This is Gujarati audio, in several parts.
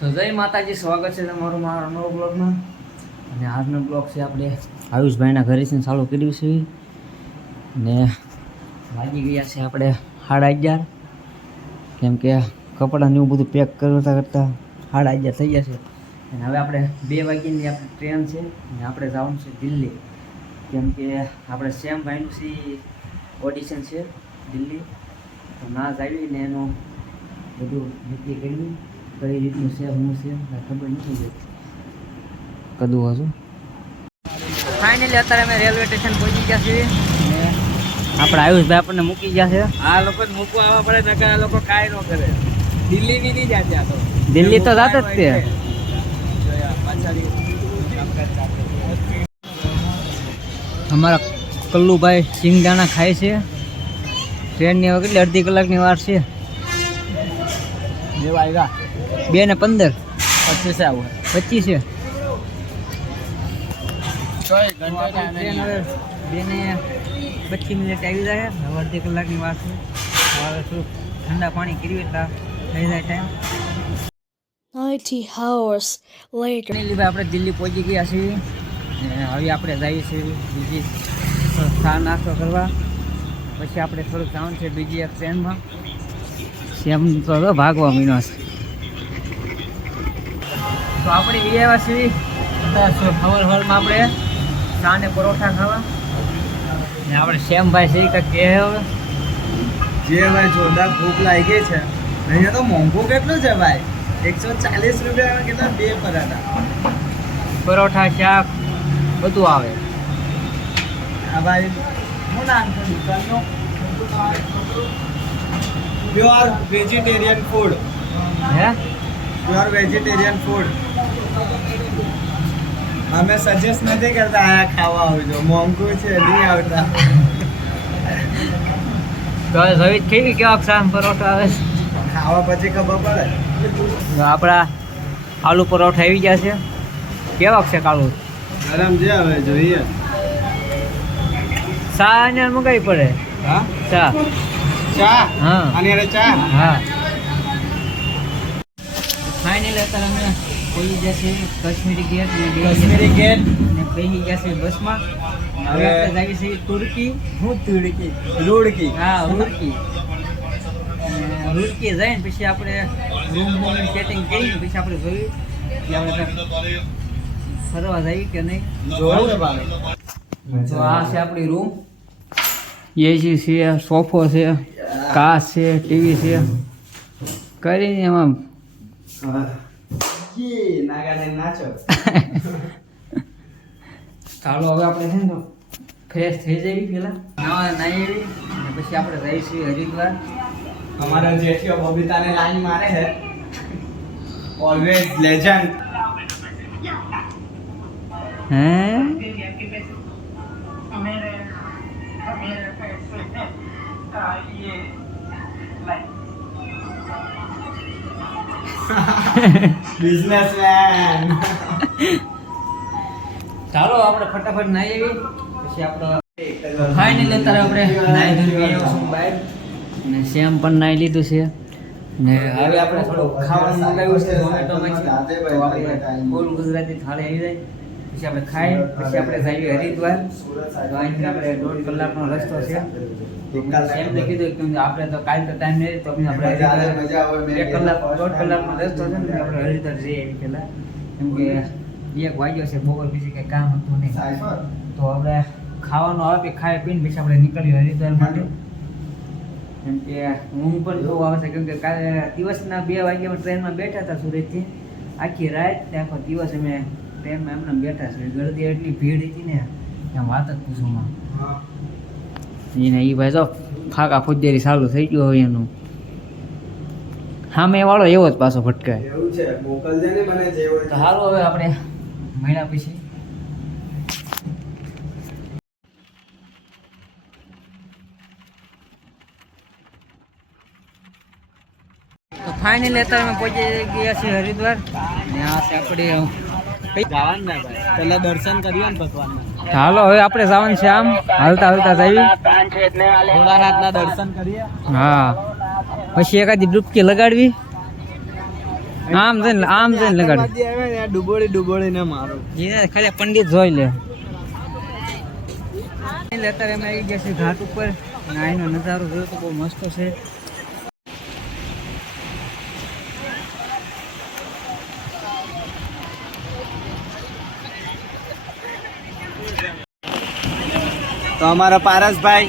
તો જય માતાજી, સ્વાગત છે તમારું મારા નવો બ્લોગમાં. અને આજનો બ્લોગ છે આપણે આયુષભાઈના ઘરે છે ચાલુ કર્યું છે. ને વાગી ગયા છે આપણે સાડા અગિયાર. કેમ કે કપડાં એવું બધું પેક કરતા કરતાં સાડા અગિયાર થઈ ગયા છે. અને હવે આપણે બે વાગ્યાની આપણી ટ્રેન છે અને આપણે જવાનું છે દિલ્હી. કેમ કે આપણે સેમ ભાઈનું છે ઓડિશન છે દિલ્હી. તો ના જ આવી ને એનું બધું નક્કી કર્યું. કઈ રીતનું છે શું છે ખબર નથી. કદું હશું ફાઇનલી અત્યારે અમે રેલવે સ્ટેશન પહોંચી ગયા છીએ. આપણે આયુષભાઈ આપણને મૂકી ગયા છે. આ લોકો મૂકવા આવવા પડે નકર આ લોકો કાંઈ ન કરે. દિલ્હી ની નહીં જાતે તો. દિલ્હી તો જાત જ ચાલે. અમારા કલ્લુભાઈ સિંગદાણા ખાય છે. ટ્રેનની કેટલી અડધી કલાકની વાર છે. દેવા વાગ્યા બે ને પંદર. પચીસ આવું પચીસ. છે બે ને પચીસ મિનિટ આવી જાય. હવે અડધી કલાકની વાત છે. હવે થોડુંક ઠંડા પાણી કર્યું એટલા થઈ જાય ટાઈમ 90 હાવર્સ. લીધે આપણે દિલ્હી પહોંચી ગયા છીએ. હવે આપણે જઈએ છીએ બીજી ચા નાસ્તો કરવા. પછી આપણે થોડુંક જવાનું છે બીજી એક ટ્રેનમાં સેમ તો ભાગવા મીનો છે. તો આપણે એ આવ્યા છીએ. ખબર હવરમાં આપણે. ચા ને પરોઠા ખાવા. ને આપણે શ્યામભાઈ છે કે કે હવે. જે ભાઈ જોરદાર ભૂખ લાગી ગઈ છે. અહીંયા તો મોંઘું કેટલું છે ભાઈ? એકસો ચાલીસ રૂપિયા કેટલા બે પરાઠા? પરોઠા શાક બધું આવે. આ ભાઈ શું નામ છે દુકાનનું પ્યોર વેજીટેરિયન ફૂડ. હે? પ્યોર વેજીટેરિયન ફૂડ અમે સજેસ્ટ નથી કરતા આયા ખાવા આવજો. મોંઘું છે નહીં આવતા. તો હવે ઠીક જ કેવા શાક પરોઠા આવે છે? ખાવા પછી ખબર પડે. આપણા આલુ પરોઠા આવી ગયા છે. કેવા છે કાળુ? ગરમ છે હવે જોઈએ. ચા અહીંયા મગાવી પડે. હા? ચા. ચા? હા. અને ચા? હા. ફાઇનલ અત્યારે અમે કોઈ જશે કાશ્મીરી ગેટ કાશ્મીરી ગેટ. ને બેસી જશે બસમાં. હવે આપણે જઈએ છીએ તુર્કી. હું તુડકી રૂડકી. હા રૂડકી. અને રૂડકી જઈને પછી આપણે રૂમ બૂમ સેટિંગ કરીને પછી આપણે જોયું કે આપણે ફરવા જઈએ કે નહીં. જોયું છે ભાઈ તો આ છે આપણી રૂમ એસી છે સોફો છે કાચ છે ટીવી છે. કરીને એમાં ચાલો હવે આપણે છે ને તો ફ્રેશ થઈ જઈએ પેલા નાવા નાઈ પછી આપણે રહીશું હરિદ્વાર અમારા જેઠીઓ બબીતાને લાઈન મારે છે ઓલવેઝ લેજન્ડ હે બિઝનેસમેન ચાલો આપણે ફટાફટ નાઈ આવી પછી આપણે ફાઇનલી અત્યારે આપણે નાઈ ધોઈ છું બહાર અને શ્યામ પણ નાઈ લીધું છે. ને હવે આપણે થોડું ખાવાનું મંગાવ્યું છે. ઝોમેટો માંથી. ફૂલ ગુજરાતી થાળી આવી જાય. પછી આપણે ખાઈ પછી આપણે જઈએ હરિદ્વાર. તો અહીંથી આપણે દોઢ કલાકનો રસ્તો છે. એમને કીધું કે આપણે તો કાલ તો ટાઈમ નહીં તો આપણે એક કલાક દોઢ કલાકનો રસ્તો છે ને આપણે હરિદ્વાર જઈએ એમ પેલા કેમ કે એક વાગ્યો છે બપોર પછી કઈ કામ હતું નહીં. તો આપણે ખાવાનું આવે ખાઈ પીને પછી આપણે નીકળીએ હરિદ્વાર માટે. કેમ કે ઊંઘ પણ બહુ આવે છે કેમ કે કાલે દિવસના બે વાગ્યા ટ્રેનમાં બેઠા હતા સુરતથી. આખી રાત ત્યાં આખો દિવસ અમે ટ્રેનમાં એમને બેઠા છે. ગરદી એટલી ભીડ હતી ને એમ વાત જ પૂછું એને એ ભાઈ જો ફાકા ફુજેરી ચાલુ થઈ ગયું હોય એનું. સામે વાળો એવો જ પાછો ભટકાય. એવું છે મોકલજે ને મને જે હોય તો હાલો હવે આપણે મળ્યા પછી. તો ફાઇનલી અત્યારે અમે પહોંચી ગયા છીએ હરિદ્વાર. ને આ છે આપણી પેલા દર્શન કરીએ ને ભગવાનના. હાલો હવે આપણે જવાનું છે આમ. હાલતા હાલતા જઈએ ભોળાનાથના દર્શન કરીએ. હા. પછી એકાદી ડૂબકી લગાડવી. આમ જઈને આમ જઈને લગાડવી. આતંકવાદી આવે ને મારો ડૂબોળી એને ખાલી પંડિત જોઈ લે. અત્યારે અમે આવી ગયા છીએ ઘાટ ઉપર. અને અહીંનો નજારો જોયો તો બહુ મસ્ત છે. તો અમારા પારસભાઈ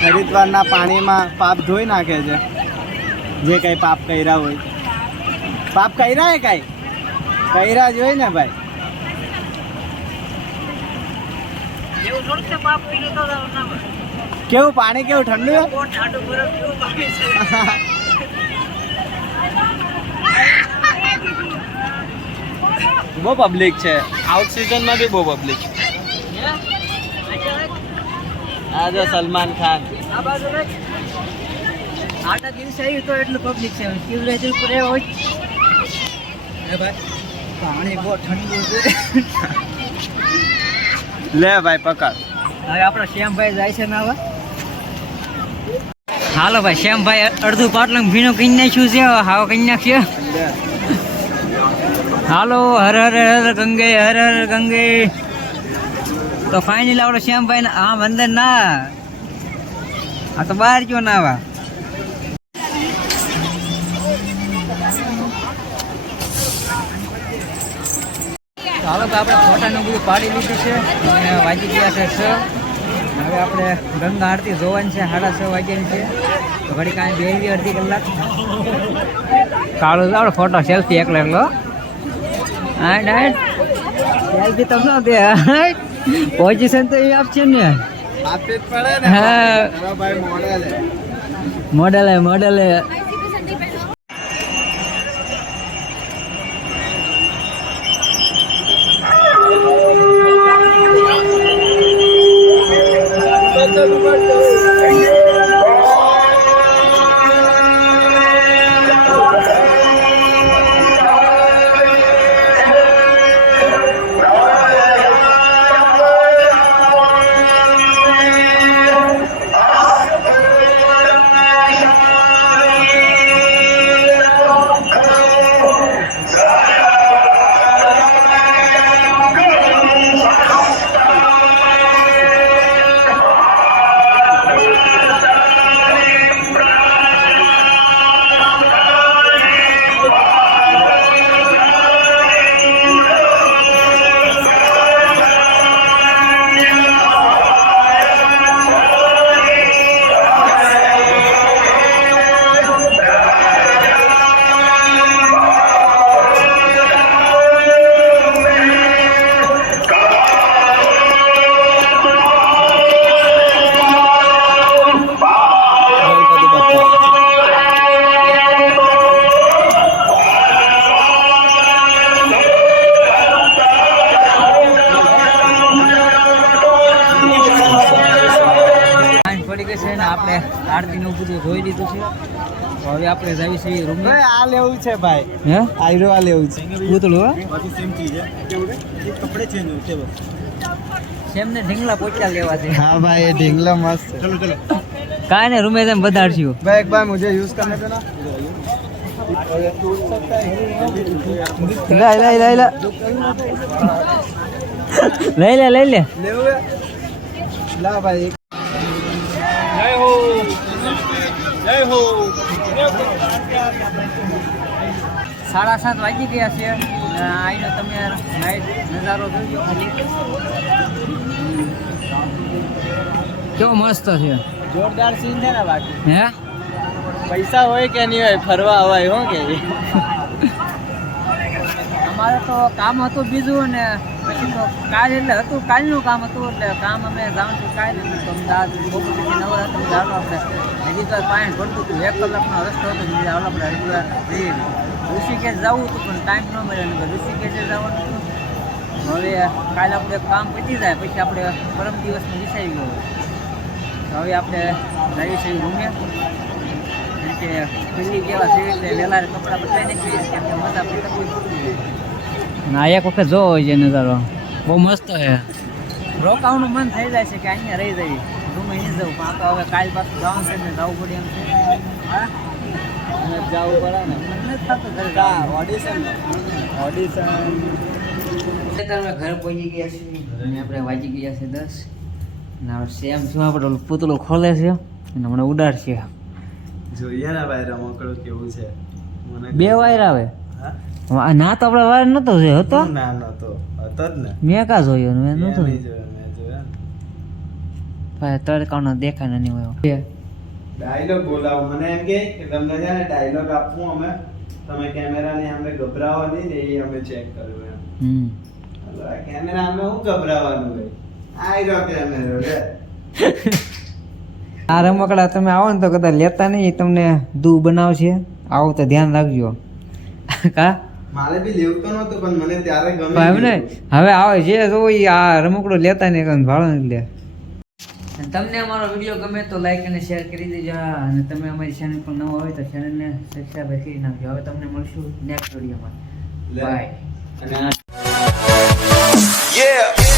હરિદ્વારના પાણીમાં પાપ ધોઈ નાખે છે. જે કંઈ પાપ કર્યા હોય. પાપ કર્યા હે કાંઈ? કર્યા જ હોય ને ભાઈ. કેવું પાણી કેવું ઠંડુ બહુ પબ્લિક છે. આઉટ સિઝનમાં બી બહુ પબ્લિક આ જો સલમાન ખાન. આ બાજુ આટલા દિવસે આવ્યું તો એટલું પબ્લિક છે. શિવરાજ ઉપર હોય. હે ભાઈ પાણી બહુ ઠંડુ છે. લે ભાઈ પકડ. હવે આપણો શ્યામભાઈ જાય છે ને હવે હાલો ભાઈ શ્યામભાઈ અડધું પાટલું ભીનું કઈ નાખ્યું છે. હવે હાવ કઈ નાખ્યો હાલો હર હર હર ગંગે હર હર ગંગે. તો ફાઇનલ આપણો શ્યામભાઈ આમ અંદર ના. આ તો બહાર ગયો ના આવા. ચાલો તો આપણે ફોટાનું બધું પાડી લીધું છે. અને વાગી ગયા છે છ. હવે આપણે ગંગા આરતી જોવાની છે, સાડા છ વાગ્યાની છે. તો ઘડી કાંઈ બેસી અડધી કલાક. કાળો આપણે ફોટો સેલ્ફી એકલો એકલો. હા ડાયટ સેલ્ફી તો શું તે પોઝિશન તો એ આપશે ને આપી જ પડે ને હા. મોડેલ. મોડેલે મોડેલે લીધું છે. હવે આપણે જાવી છીએ રૂમ આ લેવું છે ભાઈ. હે? આઈરો આ લેવું છે. પૂતળું બાકી સેમ ચીજ હે. કપડે ચેન્જ છે બસ સેમને ઢીંગલા પોચા લેવા છે. હા ભાઈ એ ઢીંગલા મસ્ત ચલો ચલો. કાંઈ ને રૂમે તેમ વધારશું ભાઈ એક ભાઈ મુજે યુઝ કરને દેના લે લે લે લે. લઈ લે લઈ લે. લા ભાઈ જય હો. સાડા સાત વાગી ગયા છે. આવીને તમે નાઈટ નજારો જોજો. કેવો મસ્ત છે. જોરદાર સીન છે ને બાકી. હે? પૈસા હોય કે નહીં હોય ફરવા અવાય હો કે અમારે તો કામ હતું બીજું ને પછી તો કાલ એટલે હતું કાલનું કામ હતું એટલે કામ અમે જાણ છું કાલ તો અમદાવાદ બપોર પછી નવરા હતા ચાલો આપણે તો પાણી ભરતું હતું. એક કલાકનો રસ્તો હતો ચાલો આપણે હરિદ્વાર જઈએ ઋષિકેશ જવું હતું પણ ટાઈમ ન મળ્યો અને ઋષિકેશે જવાનું હતું. હવે કાલે આપણે કામ પતી જાય પછી આપણે પરમ દિવસમાં વિસાઈ ગયો. તો હવે આપણે જઈએ છીએ રૂમે. કે પેલી કેવા છે એટલે વહેલા કપડાં બદલાઈ નાખીએ કેમ કે મજા આપણે તકલીફ ના એક વખત જોવો છે નજારો. બહુ મસ્ત છે. રોકાવાનું મન થઈ જાય છે કે અહીંયા રહી જઈએ. રૂમે જવું તો હવે કાલ પાછું જવાનું છે ને જવું પડે એમ છે. હા? જવું પડે ને. મને થતું ઘરે ઓડિશન ઓડિશન ખેતરમાં ઘરે પહોંચી ગયા છીએ અને આપણે વાંચી ગયા છે દસ. અને આપણે સેમ શું આપણે ઓલું પૂતળું ખોલે છે અને હમણાં ઉડાડશે. જોઈએ ને કેવું છે. બે વાયર આવે ના તો આપણે વાયર નતો છે હતો? ના નતો. હતો જ ને. મેં કા જોયો? મેં નતો જોયો. જોયો. ભાઈ તડકાનો દેખાય નહીં હોય ડાયલોગ બોલાવો. મને એમ કે કે તમને છે ને ડાયલોગ આપવું અમે. તમે કેમેરાની અમે ગભરાવો નહીં ને એ અમે ચેક કર્યું એમ. હમ. આ કેમેરા અમે શું ગભરાવાનું ભાઈ આઈ રહ્યો કેમેરો લે. આ રમકડા તમે આવો ને તો કદાચ લેતા નહીં તમને દૂ બનાવશે. આવો તો ધ્યાન રાખજો. કા? મારે બી લેવું તો નહોતું પણ મને ત્યારે ગમે હવે આવે જે તો આ રમકડો લેતા નહીં ભાડો નથી લે. તમને અમારો વીડિયો ગમે તો લાઈક અને શેર કરી દેજો. અને તમે અમારી ચેનલ પર નવો હોય તો ચેનલને સબસ્ક્રાઈબ કરી નાખજો. હવે તમને મળશું નેક્સ્ટ વિડીયોમાં. Bye Yeah.